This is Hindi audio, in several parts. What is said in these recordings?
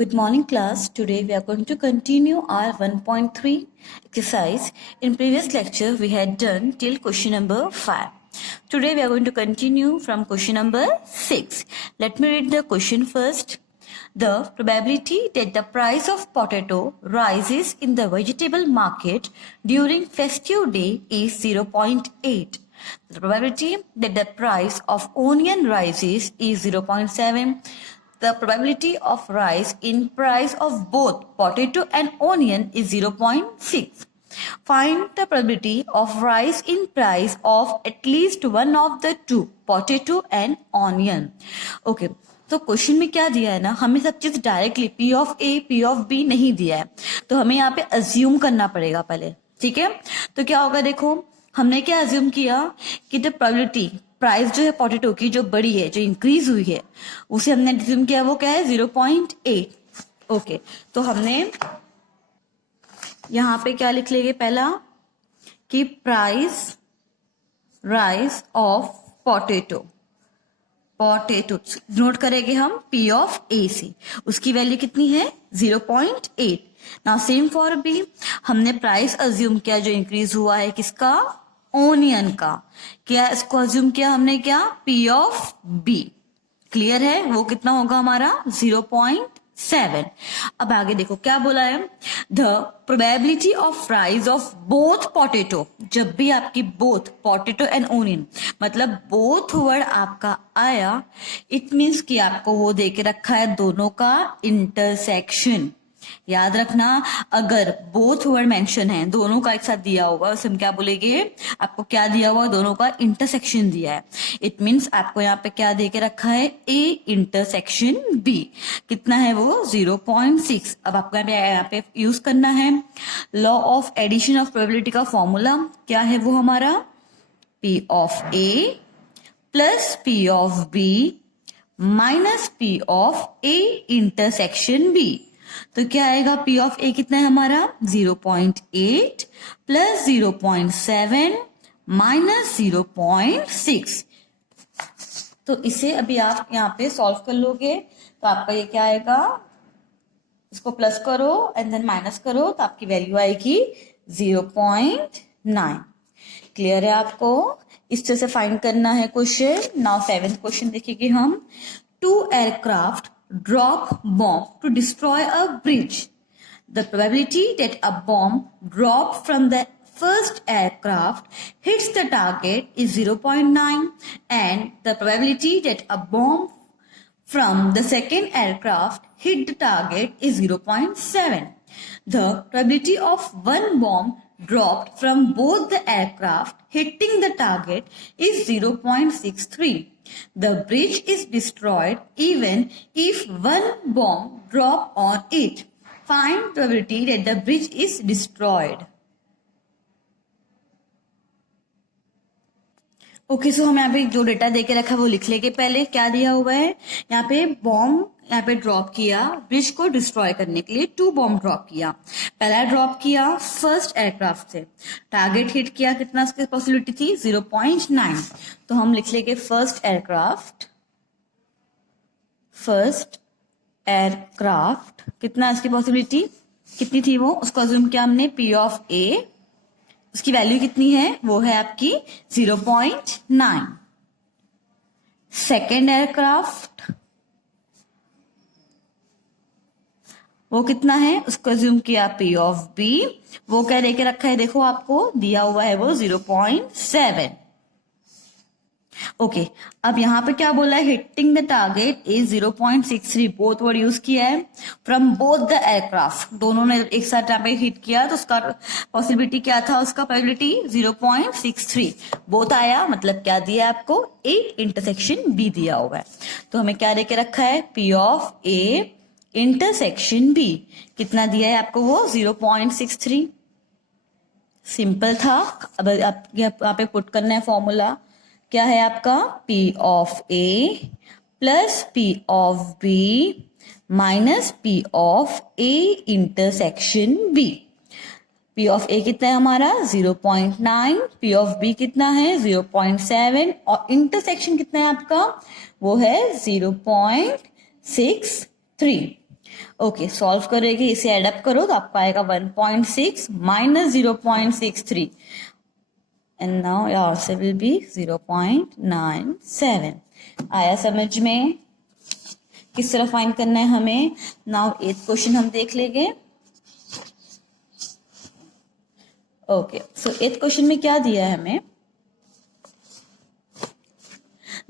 Good morning class. Today we are going to continue our 1.3 exercise. In previous lecture we had done till question number 5. Today we are going to continue from question number 6. Let me read the question first. The probability that the price of potato rises in the vegetable market during festive day is 0.8. The probability that the price of onion rises is 0.7. The probability of rise in price of both potato and onion is 0.6. Find the probability of rise in price of at least one of the two, potato and onion. Okay. तो क्वेश्चन में क्या दिया है ना, हमें सब चीज directly P of A P of B नहीं दिया है, तो हमें यहाँ पे अज्यूम करना पड़ेगा पहले. ठीक है, तो क्या होगा, देखो हमने क्या अज्यूम किया कि द प्रोबेबिलिटी प्राइस जो है पोटैटो की जो बड़ी है, जो इंक्रीज हुई है, उसे हमने अज्यूम किया वो क्या है 0.8. ओके, तो हमने यहाँ पे क्या लिख लेंगे, पहला कि price rise of potato note करेंगे हम पी ऑफ ए से, उसकी वैल्यू कितनी है 0.8. नाउ सेम फॉर बी, हमने प्राइस अज्यूम किया जो इंक्रीज हुआ है किसका, ओनियन का. क्या इसको अज्यूम किया हमने, क्या पी ऑफ बी. क्लियर है, वो कितना होगा हमारा 0.7. अब आगे देखो क्या बोला है, the probability of rise of both potato. जब भी आपकी बोथ पोटैटो एंड ओनियन मतलब बोथ वर्ड आपका आया, इट मीन्स कि आपको वो दे के रखा है दोनों का इंटरसेक्शन. याद रखना, अगर बोथ वर्ड मेंशन है, दोनों का एक साथ दिया होगा, उसे हम क्या बोलेंगे, आपको क्या दिया हुआ, दोनों का इंटरसेक्शन दिया है. इट मीन्स आपको यहाँ पे क्या दे के रखा है, ए इंटरसेक्शन बी. कितना है वो 0.6. अब आपको यहाँ पे यूज करना है law of addition of probability का फॉर्मूला. क्या है वो हमारा, P of A plus P of B minus P of A intersection B. तो क्या आएगा, पी ऑफ ए कितना है हमारा 0.8 प्लस 0.7 माइनस 0.6. तो इसे अभी आप यहाँ पे सॉल्व कर लोगे, तो आपका ये क्या आएगा, इसको प्लस करो एंड देन माइनस करो, तो आपकी वैल्यू आएगी 0.9. क्लियर है आपको, इस तरह से फाइंड करना है क्वेश्चन. नाउ 7th क्वेश्चन देखेंगे हम. 2 aircraft drop bomb to destroy a bridge. The probability that a bomb dropped from the first aircraft hits the target is 0.9 and the probability that a bomb from the second aircraft hit the target is 0.7. The probability of one bomb dropped from both the aircraft hitting the target is 0.63. The bridge is destroyed even if one bomb drop on it. Find probability that the bridge is destroyed. Okay, so हम यहाँ पे जो डेटा देके रखा है वो लिख लेंगे. पहले क्या दिया हुआ है, यहाँ पे बॉम्ब यहाँ पे ड्रॉप किया ब्रिज को डिस्ट्रॉय करने के लिए. 2 बॉम्ब ड्रॉप किया. पहला ड्रॉप किया फर्स्ट एयरक्राफ्ट से, टारगेट हिट किया, कितना इसकी पॉसिबिलिटी थी 0.9. तो हम लिख लेंगे फर्स्ट एयरक्राफ्ट कितना इसकी पॉसिबिलिटी कितनी थी, वो उसको अज्यूम किया हमने पी ऑफ ए. उसकी वैल्यू कितनी है, वो है आपकी 0.9. सेकेंड एयरक्राफ्ट वो कितना है, उसको अज्यूम किया पी ऑफ बी. वो क्या देके रखा है, देखो आपको दिया हुआ है वो 0.7. ओके, अब यहाँ पे क्या बोला है, hitting the target is 0.63. Both word use किया है, फ्रॉम बोथ द एयरक्राफ्ट, दोनों ने एक साथ यहाँ पे हिट किया, तो उसका पॉसिबिलिटी क्या था, उसका प्रोबेबिलिटी 0.63. बोथ आया, मतलब क्या दिया आपको, ए इंटरसेक्शन बी दिया हुआ है. तो हमें क्या देके रखा है, P of A intersection B. कितना दिया है आपको, वो 0.63. सिंपल था. अब आप यहाँ पे पुट करना है फॉर्मूला. क्या है आपका, P of A plus P of B minus P of A intersection B. P of A कितना है हमारा 0.9, पी ऑफ बी कितना है 0.7 और इंटरसेक्शन कितना है आपका, वो है 0.63. ओके, सॉल्व करेंगे, इसे एडअप करो तो आपको आएगा 1.6 minus 0.63 and now your answer will be 0.97। आया समझ में? किस तरह फाइंड करना है हमें? नाउ 8th क्वेश्चन हम देख लेंगे। ओके, सो 8th क्वेश्चन में क्या दिया है हमें?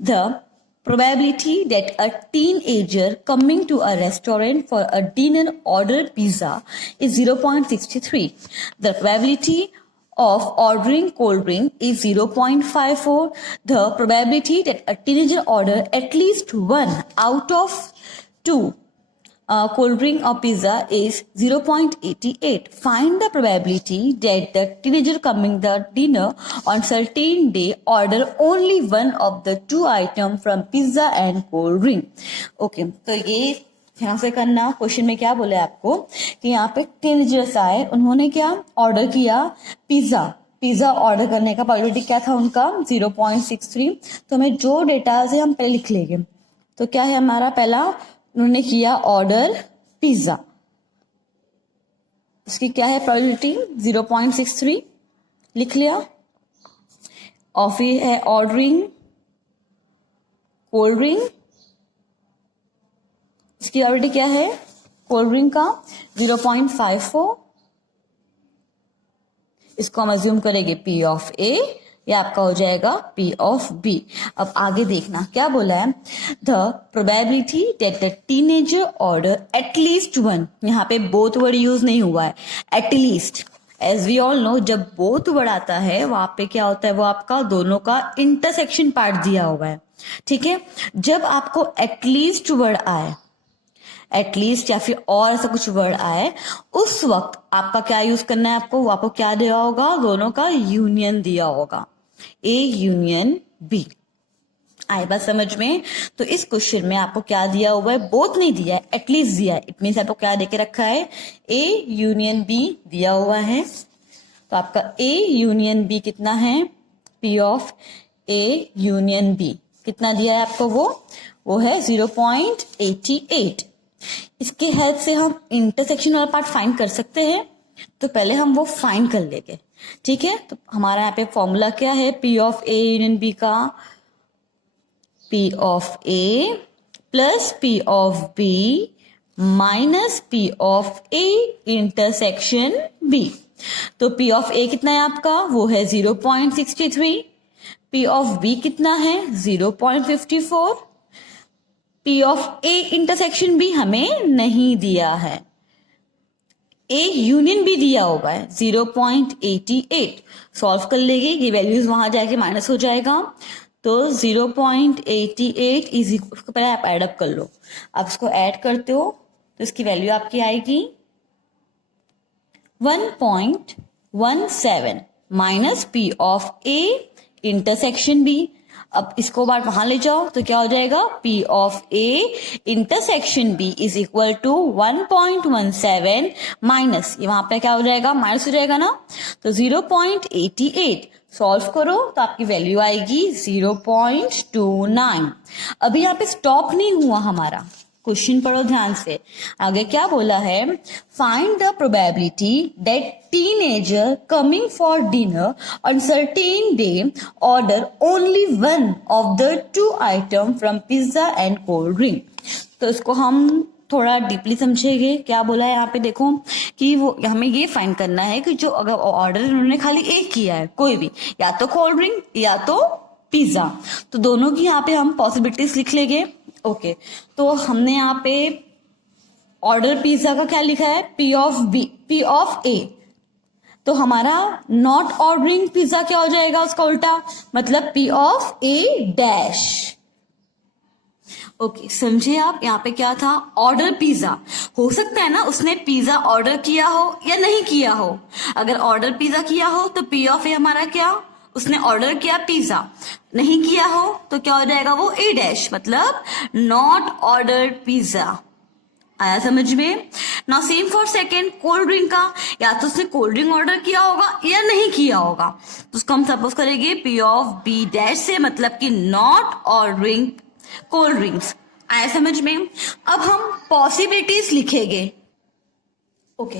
The probability that a teenager coming to a restaurant for a dinner ordered pizza is 0.63. The probability of ordering cold drink is 0.54. The probability that a teenager order at least one out of two cold drink or pizza is 0.88. Find the probability that the teenager coming the dinner on certain day order only one of the two items from pizza and cold drink. Okay, तो ये यहाँ से करना। क्वेश्चन में क्या बोले आपको कि यहाँ पे टीनेजर्स आए, उन्होंने क्या ऑर्डर किया? पिज्जा ऑर्डर करने का प्रोबेबिलिटी क्या था उनका? 0.63। तो हमें जो डेटा से हम पहले लिख लेंगे। तो क्या है हमारा पहला? उन्होंने किया ऑर्डर पिज्जा, इसकी क्या है प्रोबेबिलिटी? 0.63 लिख लिया। और फिर है ऑर्डरिंग कोल्ड ड्रिंक, इसकी प्रोबेबिलिटी क्या है कोल्ड ड्रिंक का? 0.54। इसको हम अज्यूम करेंगे P ऑफ A, ये आपका हो जाएगा P ऑफ B। अब आगे देखना क्या बोला है? The probability that the teenager order at least one, यहाँ पे बोथ वर्ड यूज नहीं हुआ है, at least. As we all know, जब बोथ वर्ड आता है वहां पे क्या होता है? वो आपका दोनों का इंटरसेक्शन पार्ट दिया हुआ है, ठीक है। जब आपको एटलीस्ट वर्ड आए, एटलीस्ट या फिर और ऐसा कुछ वर्ड आए, उस वक्त आपका क्या यूज करना है? आपको क्या दिया होगा? दोनों का यूनियन दिया होगा, ए यूनियन बी। आए बात समझ में? तो इस क्वेश्चन में आपको क्या दिया हुआ है? बोथ नहीं दिया है, एटलीस्ट दिया है। इट मीन्स आपको क्या देके रखा है? ए यूनियन बी दिया हुआ है। तो आपका ए यूनियन बी कितना है? P of A union B कितना दिया है आपको? वो है 0.88। इसके हेल्प से हम इंटरसेक्शन वाला पार्ट फाइंड कर सकते हैं। तो पहले हम वो फाइंड कर लेंगे, ठीक है। तो हमारा यहाँ पे फॉर्मूला क्या है? P of A union B का P of A plus P of B minus P of A intersection B। तो P ऑफ A कितना है आपका? वो है 0.63। P ऑफ B कितना है? 0.54। P of A intersection B हमें नहीं दिया है, ए यूनियन भी दिया हुआ है 0.88। सॉल्व कर लेंगे, ये वैल्यूज वहां जाके माइनस हो जाएगा। तो 0.88 इज इसको पहले आप एड अप कर लो। आप इसको ऐड करते हो तो इसकी वैल्यू आपकी आएगी 1.17 minus P of A intersection B। अब इसको बार वहां ले जाओ तो क्या हो जाएगा? P of A intersection B is equal to 1.17 minus, ये वहां पे क्या हो जाएगा? माइनस हो जाएगा ना। तो 0.88 सॉल्व करो तो आपकी वैल्यू आएगी 0.29। अभी यहाँ पे स्टॉप नहीं हुआ हमारा, क्वेश्चन पढ़ो ध्यान से। आगे क्या बोला है? Find the probability that teenager coming for dinner on certain day order only one of the two item from pizza and cold drink. तो इसको हम थोड़ा डीपली समझेंगे। क्या बोला है यहाँ पे? देखो कि वो हमें ये फाइंड करना है कि जो अगर ऑर्डर उन्होंने खाली एक किया है, कोई भी, या तो कोल्ड ड्रिंक या तो पिज्जा, तो दोनों की यहाँ पे हम पॉसिबिलिटीज लिख लेंगे। ओके, तो हमने यहाँ पे ऑर्डर पिज्जा का क्या लिखा है? P of A। तो हमारा नॉट ऑर्डरिंग पिज्जा क्या हो जाएगा? उसका उल्टा, मतलब P of A dash. Okay, समझे आप? यहाँ पे क्या था? Order pizza. हो सकता है ना उसने पिज्जा ऑर्डर किया हो या नहीं किया हो। अगर ऑर्डर पिज्जा किया हो तो P ऑफ A हमारा क्या? उसने ऑर्डर किया पिज्जा। नहीं किया हो तो क्या हो जाएगा? वो A डैश, मतलब नॉट ऑर्डर पिज्जा। आया समझ में? Now same for second, cold drink का, या तो उसने कोल्ड ड्रिंक ऑर्डर किया होगा या नहीं किया होगा। तो उसको हम सपोज करेंगे P ऑफ B डैश से, मतलब कि नॉट ऑर्डरिंग कोल्ड ड्रिंक्स। आया समझ में? अब हम पॉसिबिलिटीज लिखेंगे। ओके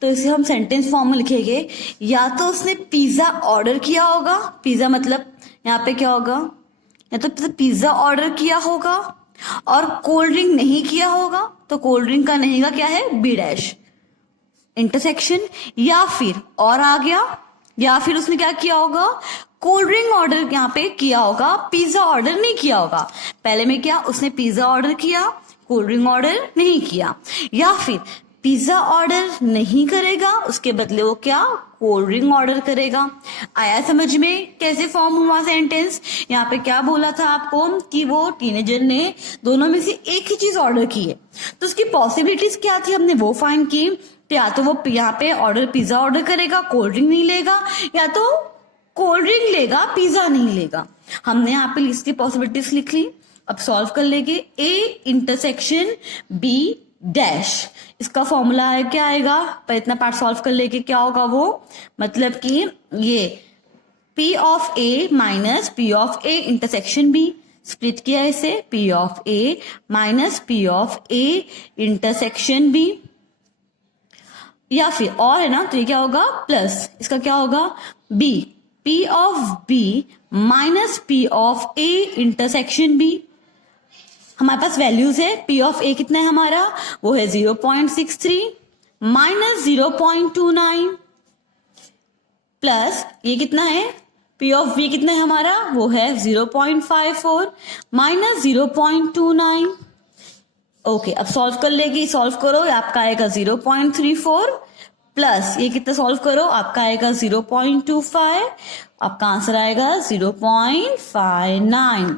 तो इसे हम सेंटेंस फॉर्म में लिखेंगे। या तो उसने पिज्जा ऑर्डर किया होगा, पिज्जा मतलब यहाँ पे क्या होगा, या तो पिज्जा ऑर्डर किया होगा, और कोल्ड ड्रिंक नहीं किया होगा, तो कोल्ड ड्रिंक का नहीं का क्या है, बी डैश इंटरसेक्शन। या फिर और आ गया, या फिर उसने क्या किया होगा, कोल्ड ड्रिंक ऑर्डर यहाँ पे किया होगा, पिज्जा ऑर्डर नहीं किया होगा। पहले में क्या, उसने पिज्जा ऑर्डर किया, कोल्ड ड्रिंक ऑर्डर नहीं किया। या फिर पिज्जा ऑर्डर नहीं करेगा, उसके बदले वो क्या, कोल्ड ड्रिंक ऑर्डर करेगा। आया समझ में कैसे फॉर्म हुआ सेंटेंस? यहाँ पे क्या बोला था आपको कि वो टीनेजर ने दोनों में से एक ही चीज ऑर्डर की है, तो उसकी पॉसिबिलिटीज क्या थी, हमने वो फाइंड की। या तो वो यहाँ पे ऑर्डर पिज्जा ऑर्डर करेगा, कोल्ड ड्रिंक नहीं लेगा, या तो कोल्ड ड्रिंक लेगा, पिज्जा नहीं लेगा। हमने यहाँ पे लिस्ट की पॉसिबिलिटीज लिख ली। अब सॉल्व कर लेंगे। ए इंटरसेक्शन बी डैश, इसका फॉर्मूला है क्या आएगा, पर इतना पार्ट सॉल्व कर लेके क्या होगा वो, मतलब कि ये P of A minus P of A intersection B, split किया इसे, P of A minus P of A intersection B। या फिर और है ना, तो ये क्या होगा, प्लस इसका क्या होगा, B, P of B minus P of A intersection B। हमारे पास वैल्यूज है, P ऑफ A कितना है हमारा, वो है 0.63 माइनस 0.29 प्लस ये कितना है, P ऑफ B कितना है हमारा, वो है 0.54 माइनस 0.29। ओके अब सॉल्व कर लेगी, सॉल्व करो, आपका आएगा 0.34 प्लस ये कितना सॉल्व करो, आपका आएगा 0.25, आपका आंसर आएगा 0.59।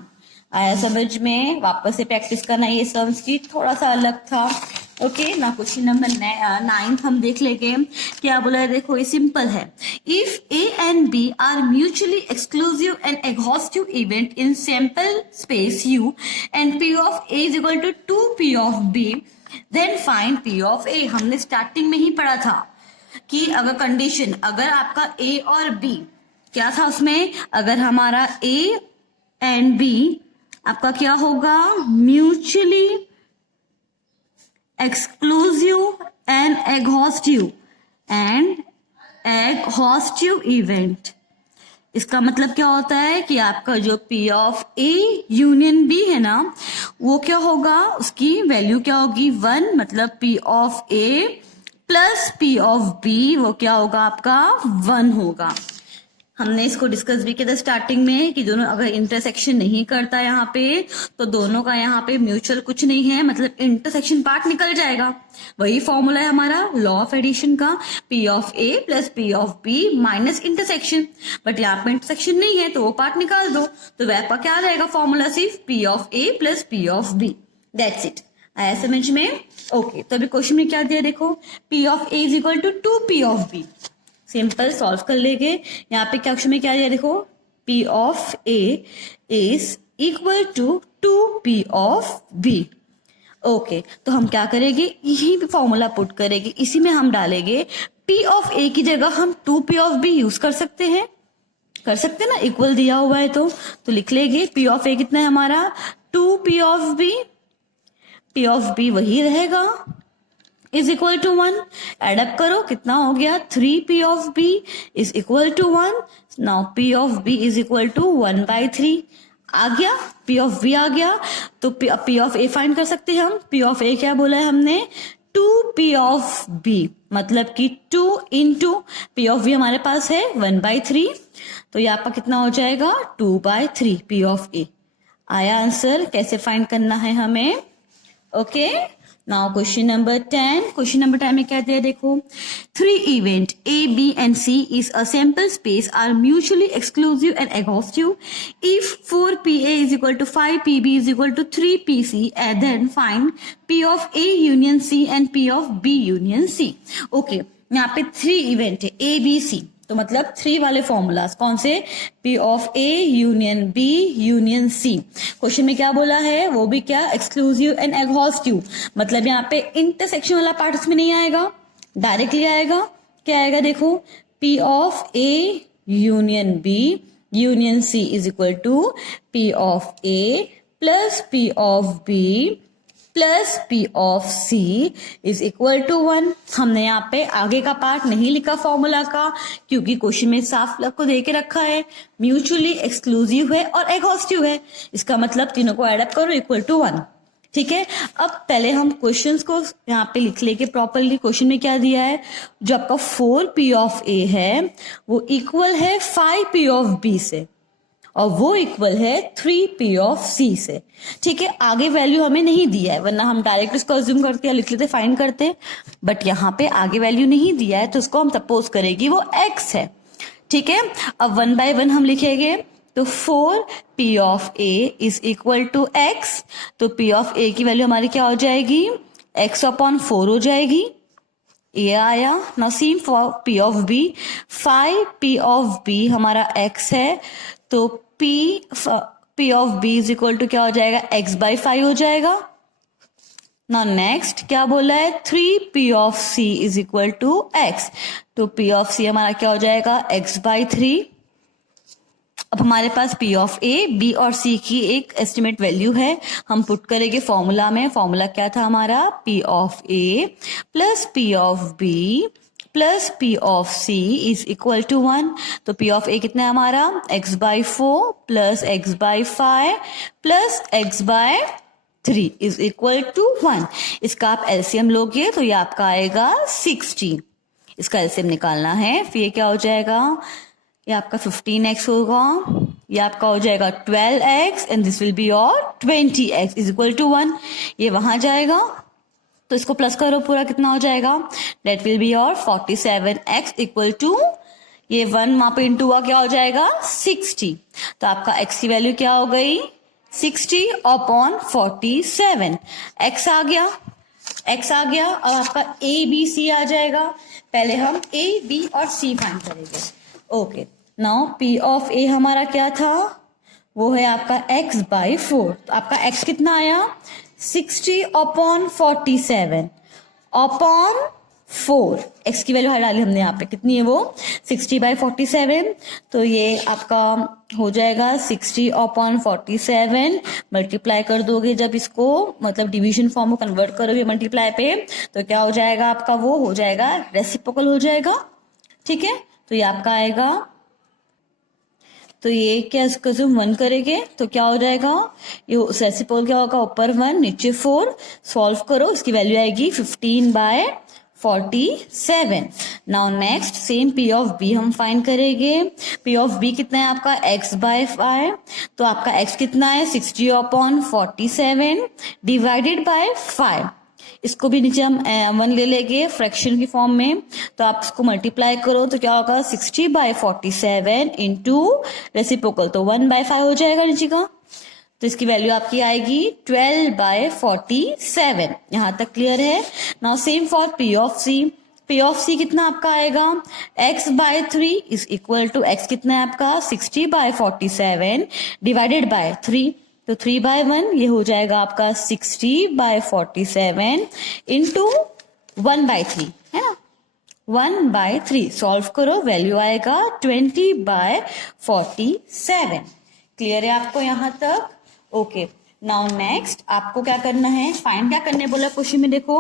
आया समझ में? वापस से प्रैक्टिस करना ये सम्स की, थोड़ा सा अलग था। ओके ना, क्वेश्चन नंबर 9 हम देख लेंगे क्या बोला है। देखो ये सिंपल है। If A and B are mutually exclusive and exhaustive event in sample space U and P of A is equal to 2 P of B, then find P of A. हमने स्टार्टिंग में ही पढ़ा था कि अगर कंडीशन, अगर आपका ए और बी क्या था उसमें, अगर हमारा ए एंड बी आपका क्या होगा, mutually exclusive and exhaustive event. इसका मतलब क्या होता है कि आपका जो P of A union B है ना, वो क्या होगा, उसकी वैल्यू क्या होगी, 1, मतलब P of A plus P of B वो क्या होगा, आपका 1 होगा। हमने इसको डिस्कस भी किया था स्टार्टिंग में कि दोनों अगर इंटरसेक्शन नहीं करता यहाँ पे, तो दोनों का यहाँ पे म्यूचुअल कुछ नहीं है, मतलब इंटरसेक्शन पार्ट निकल जाएगा। वही फॉर्मूला है हमारा लॉ ऑफ एडिशन का, P of A plus P of B minus intersection. But यहाँ पे इंटरसेक्शन नहीं है तो वो पार्ट निकाल दो, तो वह आपका क्या रहेगा फॉर्मूला, सिर्फ P of A plus P of B। That's it. आया समझ में? ओके तो अभी क्वेश्चन में क्या दिया देखो, P of A is equal to 2 P of B। Simple solve कर लेंगे। यहाँ पे क्या ऑप्शन में क्या दिया देखो, P of A is equal to 2 P of B। Okay तो हम क्या करेंगे, यही भी फॉर्मूला पुट करेंगे, इसी में हम डालेंगे P ऑफ A की जगह हम 2 P ऑफ B यूज कर सकते हैं, ना, इक्वल दिया हुआ है तो लिख लेंगे P ऑफ A कितना है हमारा, 2 P of B। P of B वही रहेगा, इज इक्वल टू 1। एडअप करो कितना हो गया, 3 P of B is equal to 1। Now P of B is equal to 1/3 आ गया, P ऑफ B आ गया, तो P ऑफ A फाइंड कर सकते हैं हम। P ऑफ A क्या बोला है हमने, 2 P ऑफ B, मतलब कि 2 इंटू P ऑफ B हमारे पास है 1/3, तो ये आपका कितना हो जाएगा, 2/3 P ऑफ A। आया आंसर? कैसे फाइंड करना है हमें? Okay now question number 10। Question number 10 में क्या दिया देखो, 3 event A, B and C is a sample space are mutually exclusive and exhaustive. If 4PA is equal to 5PB is equal to 3PC, and then find P of A union C and P of B union C. Okay, यहाँ पे 3 इवेंट है A, B, C, तो मतलब 3 वाले फॉर्मूलाज कौन से, P of A union B union C। Question में क्या बोला है, वो भी क्या, एक्सक्लूसिव एंड एग्जॉस्टिव, मतलब यहाँ पे इंटरसेक्शन वाला पार्ट इसमें नहीं आएगा, डायरेक्टली आएगा। क्या आएगा देखो, P of A union B union C is equal to P of A plus P of B plus P of C is equal to 1। हमने यहाँ पे आगे का पार्ट नहीं लिखा फॉर्मूला का, क्योंकि क्वेश्चन में साफ को दे के रखा है, म्यूचुअली एक्सक्लूसिव है और एग्हॉस्टिव है। इसका मतलब तीनों को एड अप करो इक्वल टू 1। ठीक है, अब पहले हम क्वेश्चंस को यहाँ पे लिख लेके प्रॉपरली। क्वेश्चन में क्या दिया है, जो आपका 4p ऑफ a है वो इक्वल है 5p ऑफ b से, और वो इक्वल है 3p ऑफ c से। ठीक है, आगे वैल्यू हमें नहीं दिया है, वरना हम डायरेक्ट इसको अज्यूम करते या लिख लेते, फाइंड करते, बट यहाँ पे आगे वैल्यू नहीं दिया है, तो उसको हम सपोज करेगी वो x है। ठीक है, अब 1 बाय 1 हम लिखेंगे, तो 4p of a is equal to x। तो p ऑफ a की वैल्यू हमारी क्या हो जाएगी, x अपॉन 4 हो जाएगी, ये आया। Now same for p of b, 5p of b हमारा x है, तो p of b is equal to क्या हो जाएगा, x बाई 5 हो जाएगा। नाउ नेक्स्ट क्या बोला है, 3p of c is equal to x, तो p ऑफ c हमारा क्या हो जाएगा, x बाई 3। अब हमारे पास p ऑफ a, b और c की एक एस्टिमेट वैल्यू है, हम पुट करेंगे फॉर्मूला में। फॉर्मूला क्या था हमारा, p of a plus p of b plus p of c is equal to 1। तो p ऑफ a कितना है हमारा, x by 4 plus x by 5 plus x by 3 is equal to 1। इसका आप एलसीएम लोगे तो ये आपका आएगा 60। इसका एलसीएम निकालना है, फिर ये क्या हो जाएगा, ये आपका 15x होगा, ये आपका हो जाएगा 12x and this will be your 20x is equal to 1। ये वहां जाएगा तो इसको प्लस करो, पूरा कितना हो जाएगा, that will be your 47x equal to, ये 1 वहां पे इंटू हुआ क्या हो जाएगा 60। तो आपका x की वैल्यू क्या हो गई, 60 अपॉन 47। x आ गया, x आ गया। अब आपका a b c आ जाएगा। पहले हम a b और c फाइंड करेंगे। Okay, now p of a हमारा क्या था, वो है आपका x बाई 4। तो आपका x कितना आया, 60 अपॉन 47 अपॉन 4। x की वैल्यू डाली हमने यहाँ पे, कितनी है वो 60 बाई 47। तो ये आपका हो जाएगा 60 अपॉन 47, मल्टीप्लाई कर दोगे जब इसको, मतलब डिवीजन फॉर्म को कन्वर्ट करोगे मल्टीप्लाई पे, तो क्या हो जाएगा आपका, वो हो जाएगा रेसिप्रोकल हो जाएगा। ठीक है, तो ये आपका आएगा, तो ये क्या इसको 1 करेंगे तो क्या हो जाएगा, ये रेसिप्रोकल क्या होगा, ऊपर 1 नीचे 4, सॉल्व करो, इसकी वैल्यू आएगी 15 by 47। Now next same p of b हम फाइंड करेंगे। p ऑफ b कितना है आपका, x बाय 5। तो आपका x कितना है, 60 अपॉन 47 डिवाइडेड बाय 5। इसको भी नीचे हम 1 ले लेंगे फ्रैक्शन की फॉर्म में, तो आप इसको मल्टीप्लाई करो तो क्या होगा, 60 बाय 47 इंटू रेसिप्रोकल, तो 1 बाय 5 हो जाएगा नीचे का। तो इसकी वैल्यू आपकी आएगी 12 बाय 47। यहां तक क्लियर है। Now same for p of c। p of c कितना आपका आएगा, x by 3 is equal to, x कितना है आपका 60 बाय 47 डिवाइडेड बाय 3, तो 3 बाय 1 ये हो जाएगा आपका 60 बाय 47 इंटू 1 बाय 3, है ना, 1 बाय 3। सॉल्व करो, वैल्यू आएगा 20 बाय 47। क्लियर है आपको यहां तक। ओके, नाउ नेक्स्ट आपको क्या करना है, फाइंड क्या करने बोला क्वेश्चन में, देखो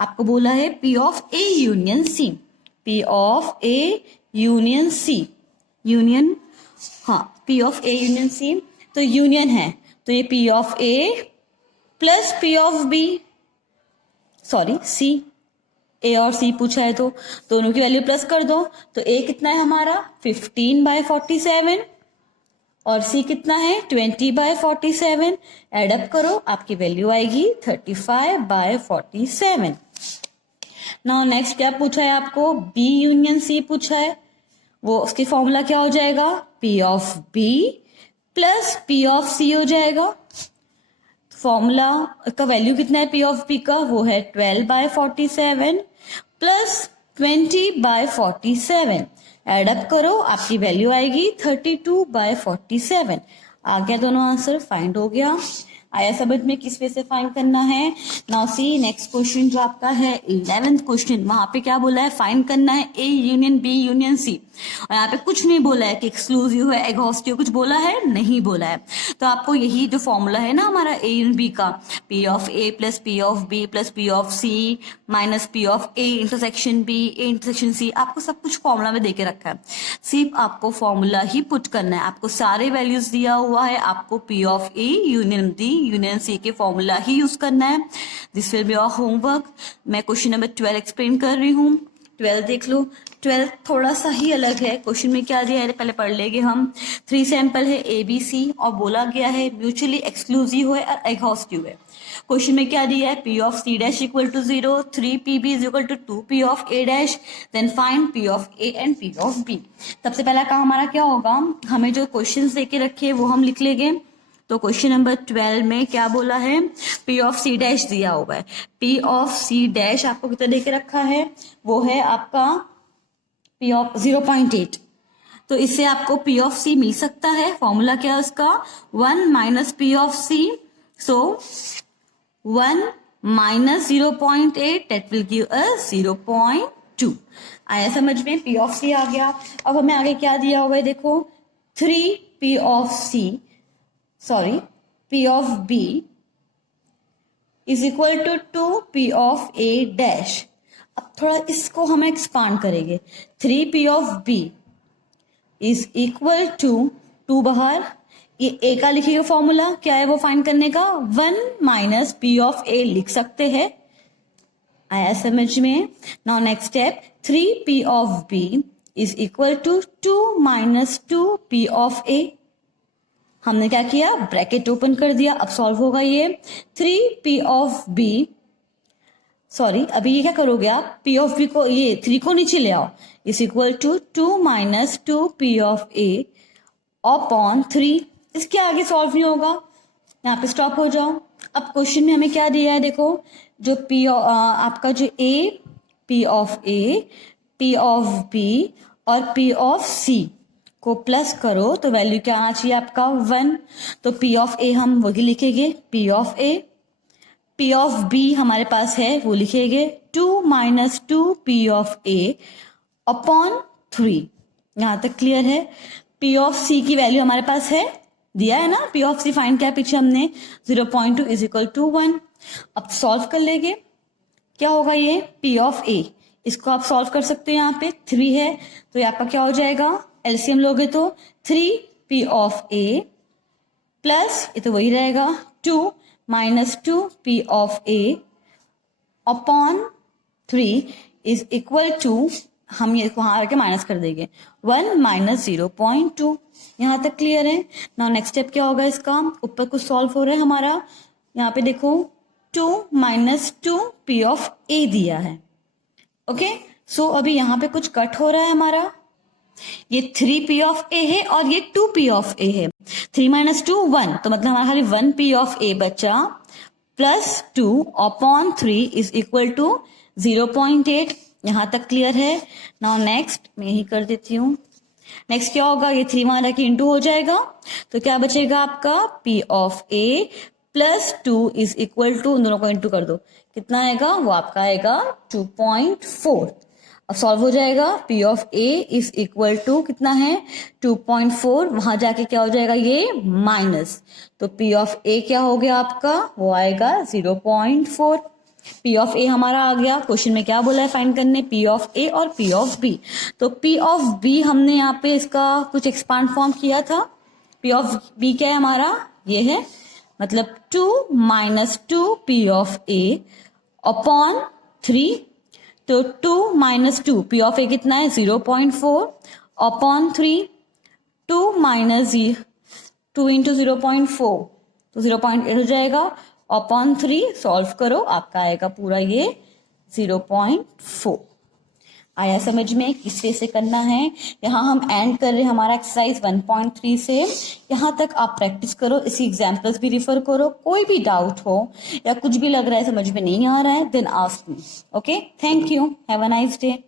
आपको बोला है p of a union c। p of a union c, union, हाँ p of a union c, तो यूनियन है, तो ये p of a plus p of b, sorry c, a और c पूछा है तो दोनों की वैल्यू प्लस कर दो। तो a कितना है हमारा 15 बाय 47 और c कितना है 20 बाय 47। एडअप करो, आपकी वैल्यू आएगी 35 बाय 47। नाउ नेक्स्ट क्या पूछा है आपको, b यूनियन c पूछा है, वो उसकी फॉर्मूला क्या हो जाएगा, p of b plus p of c हो जाएगा। फॉर्मूला का वैल्यू कितना है p ऑफ b का, वो है 12 बाय 47 प्लस 20 बाय 47। एडअप करो, आपकी वैल्यू आएगी 32 बाय 47। आ गया दोनों आंसर, फाइंड हो गया। आया समझ में किस वे से फाइंड करना है। नाउ सी नेक्स्ट क्वेश्चन जो आपका है 11th क्वेश्चन, वहां पे क्या बोला है, फाइंड करना है A union B union C, और यहाँ पे कुछ नहीं बोला है कि एक्सक्लूसिव है एग्हॉस्टिव, कुछ बोला है नहीं बोला है। तो आपको यही जो फॉर्मूला है ना हमारा ए यूनियन बी का, P of A plus P of B plus P of C minus P of A intersection B A intersection C, आपको सब कुछ फॉर्मूला में देके रखा है, सिर्फ आपको फॉर्मूला ही पुट करना है। आपको सारे वैल्यूज दिया हुआ है, आपको P of A union D union C के फॉर्मूला ही यूज करना है। This will be your homework. मैं क्वेश्चन नंबर 12 एक्सप्लेन कर रही हूँ। 12 देख लो। 12 थोड़ा सा ही अलग है। क्वेश्चन में क्या दिया है पहले पढ़ लेंगे हम। 3 सैंपल है ए बी सी और बोला गया है म्यूचुअली एक्सक्लूसिव है और एग्हॉस्टिव है। क्वेश्चन में क्या दिया है, P of C dash equal to 0, 3 P B is equal to 2 P of A dash, then find P of A and P of B. सबसे पहला काम हमारा क्या होगा, हमें जो क्वेश्चन दे के रखे वो हम लिख लेंगे। तो क्वेश्चन नंबर 12 में क्या बोला है, पी ऑफ सी डैश दिया हुआ है। पी ऑफ सी डैश आपको कितना दे के रखा है, वो है आपका पी ऑफ 0.8। तो इससे आपको पी ऑफ सी मिल सकता है। फॉर्मूला क्या है उसका, 1 minus P of C, so 1 minus 0.8 that will give us 0.2। आया समझ में, पी ऑफ सी आ गया। अब हमें आगे क्या दिया हुआ है देखो, 3 P of C sorry P of B is equal to 2 P of A dash. अब थोड़ा इसको हम एक्सपांड करेंगे। 3 P of B is equal to 2 बाहर, ये ए का लिखिएगा फॉर्मूला क्या है वो फाइंड करने का, 1 माइनस पी ऑफ ए लिख सकते हैं। आया समझ में। Now next step, 3 P of B is equal to 2 minus 2 P of A. हमने क्या किया, ब्रैकेट ओपन कर दिया। अब सॉल्व होगा ये 3 पी ऑफ बी, सॉरी अभी ये क्या करोगे आप, पी ऑफ बी को ये 3 को नीचे ले आओ, is equal to 2 minus 2 P of A upon 3। इसके आगे सॉल्व नहीं होगा, यहाँ पे स्टॉप हो जाओ। अब क्वेश्चन में हमें क्या दिया है देखो, जो पी आपका जो ए पी ऑफ बी और पी ऑफ सी को प्लस करो तो वैल्यू क्या आना चाहिए आपका 1। तो पी ऑफ ए हम वही लिखेंगे, P of A. P of B हमारे पास है वो लिखेंगे 2 minus 2 P of A upon 3। यहां तक क्लियर है। पी ऑफ सी की वैल्यू हमारे पास है, दिया है ना, पी ऑफ सी फाइंड किया पीछे हमने, 0.2 इज इक्वल टू 1। अब सॉल्व कर लेंगे, क्या होगा ये पी ऑफ ए, इसको आप सॉल्व कर सकते हो। यहाँ पे 3 है तो ये आपका क्या हो जाएगा, एलसीएम लोगे तो 3 पी ऑफ ए प्लस ये तो वही रहेगा 2 minus 2 P of A upon 3 is equal to, हम ये वहां आके माइनस कर देंगे 1 माइनस 0.2। यहाँ तक क्लियर है। नाउ नेक्स्ट स्टेप क्या होगा इसका, ऊपर कुछ सॉल्व हो रहा है हमारा, यहाँ पे देखो 2 माइनस 2 पी ऑफ ए दिया है। ओके सो अभी यहाँ पे कुछ कट हो रहा है हमारा, ये 3 पी ऑफ ए है और ये 2 पी ऑफ ए है। 3 माइनस 2 1, तो मतलब हमारा खाली 1 पी ऑफ ए बचा, plus 2 upon 3 is equal to 0.8। यहां तक क्लियर है। नाउ नेक्स्ट मैं यही कर देती हूँ। नेक्स्ट क्या होगा, ये 3 माना कि इंटू हो जाएगा, तो क्या बचेगा आपका P of A plus 2 is equal to, दोनों को इंटू कर दो, कितना आएगा वो आपका आएगा 2.4। अब सॉल्व हो जाएगा, P of A is equal to कितना है 2.4, वहां जाके क्या हो जाएगा ये माइनस, तो पी ऑफ ए क्या हो गया आपका, वो आएगा 0.4। पी ऑफ ए हमारा आ गया। क्वेश्चन में क्या बोला है फाइंड करने, पी ऑफ ए और पी ऑफ बी। तो पी ऑफ बी हमने यहाँ पे इसका कुछ एक्सपांड फॉर्म किया था। पी ऑफ बी क्या है हमारा, ये है, मतलब 2 minus 2 P of A upon 3। तो 2 माइनस 2 पी ऑफ ए कितना है 0.4 अपॉन 3, 2 माइनस 2 इंटू 0.4 तो 0.8 हो जाएगा, अपॉन 3 सॉल्व करो, आपका आएगा पूरा ये 0.4। आया समझ में किस वे से करना है। यहाँ हम एंड कर रहे हैं हमारा एक्सरसाइज 1.3 से। यहाँ तक आप प्रैक्टिस करो, इसी एग्जाम्पल्स भी रिफर करो। कोई भी डाउट हो या कुछ भी लग रहा है समझ में नहीं आ रहा है, then ask me. Okay, thank you, have a nice day.